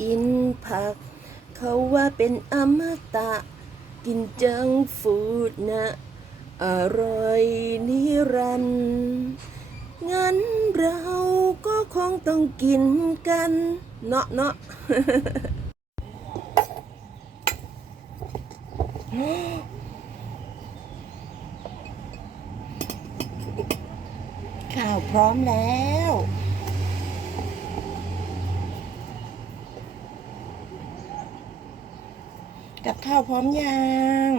กินผัก เขาว่าเป็นอมตะ กินจังฟูดนะ อร่อยนิรันดร์งั้นเราก็คงต้องกินกัน เนาะเนาะข้าวพร้อมแล้ว กับข้าวพร้อมยัง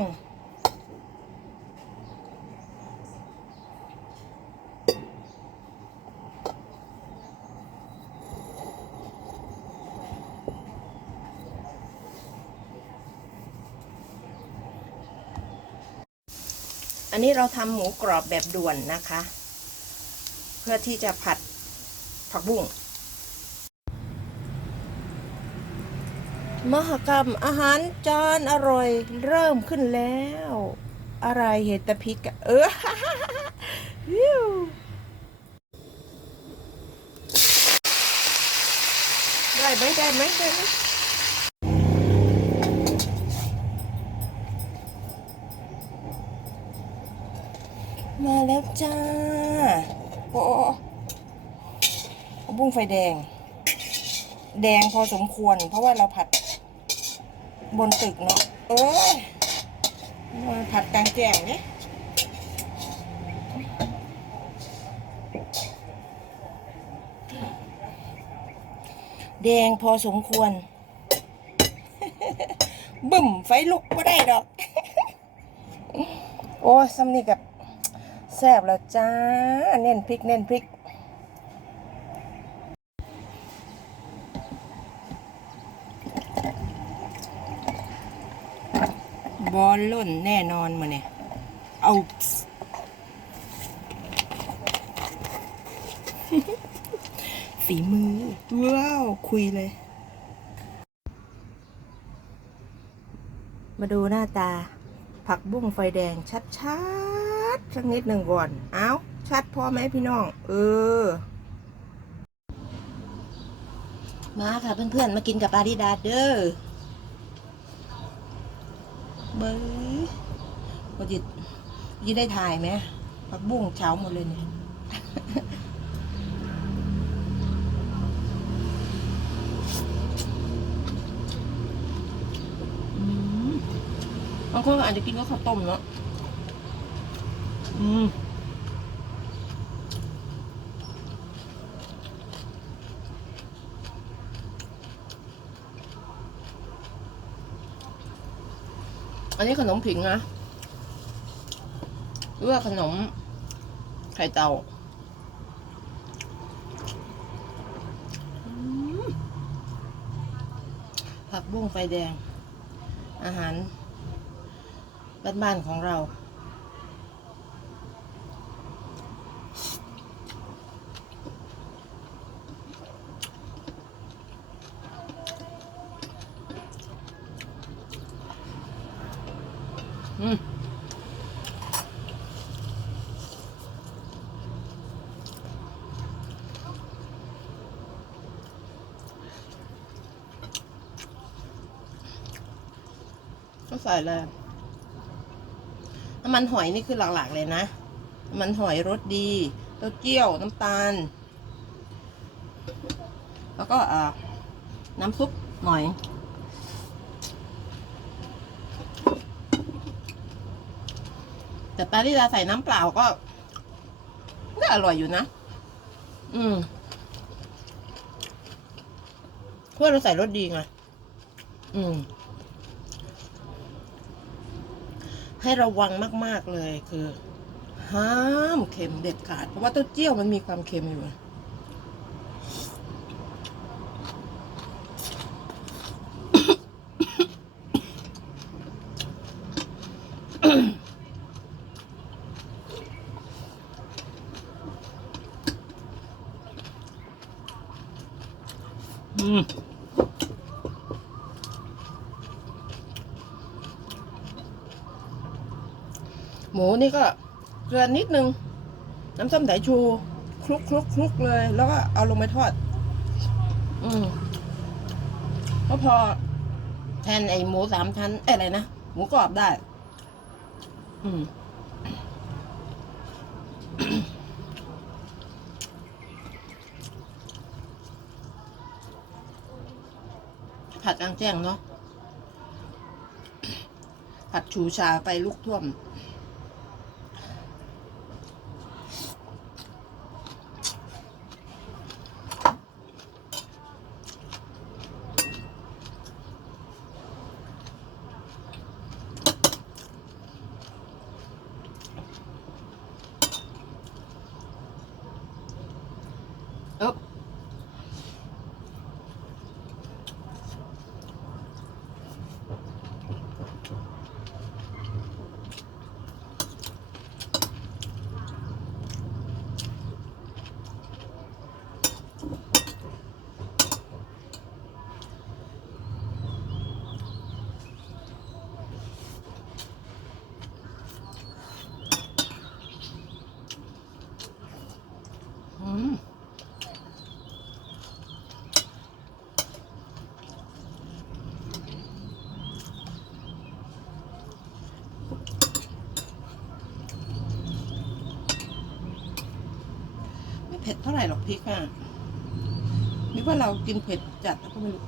อันนี้เราทำหมูกรอบแบบด่วนนะคะ เพื่อที่จะผัดผักบุ้ง มหกรรมอาหารจานอร่อยเริ่มขึ้นแล้ว อะไรเห็ดตะพริกเออวิวได้ไหมได้ไหมได้ไหมมาแล้วจ้า โอ้บุ้งไฟแดง แดงพอสมควร เพราะว่าเราผัด บนตึกเนาะเอ้ยมาผัดกลางแจ้งเนี่ยแดงพอสมควร บึ้มไฟลุกก็ได้ดอก โอ้ยซ้ำนี่กับแซ่บแล้วจ้า เน้นพริกเน้นพริก บอลล่นแน่นอนมาเนี่ยเอาฝีมือ ว้าว คุยเลย มาดูหน้าตา ผักบุ้งไฟแดงชัดๆสักนิดหนึ่งก่อน เอาชัดพอไหมพี่น้อง เออ มาค่ะเพื่อนๆ มากินกับอาดิดาเด้อ เบยพอจิตยี่ได้ถ่ายไหมผักบุ้งเช้าหมดเลยเนี่ยอืมบางคนก็อาจจะกินก็ข้าวต้มเนาะอืม อันนี้ขนมผิงนะหรือว่าขนมไข่เต่าผักบุ้งไฟแดง อาหารบ้านๆของเรา ก็ใส่เลยน้ำมันหอยนี่คือหลักๆเลยนะ น้ำมันหอยรสดีเต้าเจี้ยวน้ำตาล แล้วก็น้ำซุปหน่อย แต่ปลาที่เราใส่น้ำเปล่าก็ก็อร่อยอยู่นะ อืมเพราะเราใส่รสดีไง อืม ให้ระวังมาก ๆ เลยคือ ห้ามเค็มเด็ดขาด เพราะว่าเต้าเจี้ยวมันมีความเค็มอยู่ หมูนี่ก็เกลือนิดนึง น้ำส้มสายชูคลุกคลุกคลุกเลย แล้วก็เอาลงไปทอด อืมก็พอแทนไอ้หมูสามชั้นอะไรนะ หมูกรอบได้ อืม ผัดกลางแจ้งเนาะผัดชูชาไปลูกท่วมเเผ็ดเท่าไหร่หรอกพริกอะนึกว่าเรากินเผ็ดจัดแล้วก็ไม่รู้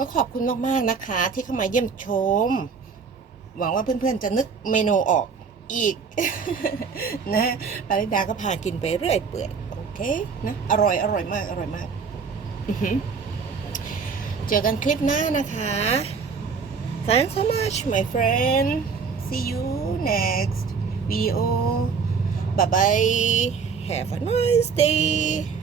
ก็ขอบคุณมากๆนะคะ ที่เข้ามาเยี่ยมชม หวังว่าเพื่อนๆจะนึกเมนูออกอีก นะปาริดาก็พากินไปเรื่อยเปื่อยโอเคนะอร่อยอร่อยมากอร่อยมากเจอกันคลิปหน้านะคะ Thanks so much my friend see you next video bye bye have a nice day